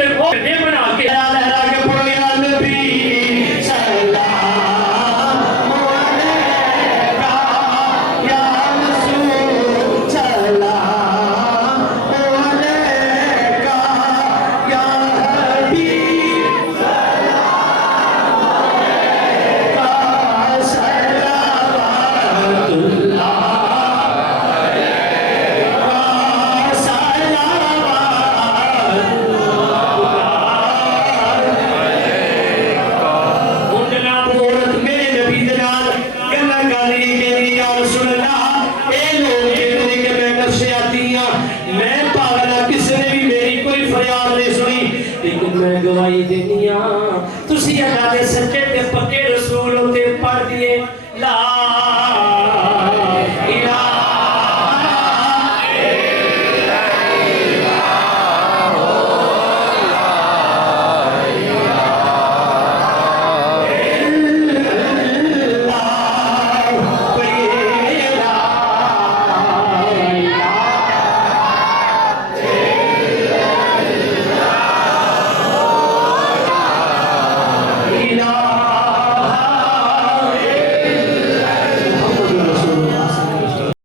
देखो ये बना के लहरा के पढ़ो या नबी सलाम अलैका या रसूल सलाम अलैका या हबीब सलाम अलैका सलावतुल्लाह मैं गवाही देनी तुसी अल्लाह दे सच्चे ते पक्के रसूल होते पढ़ दिए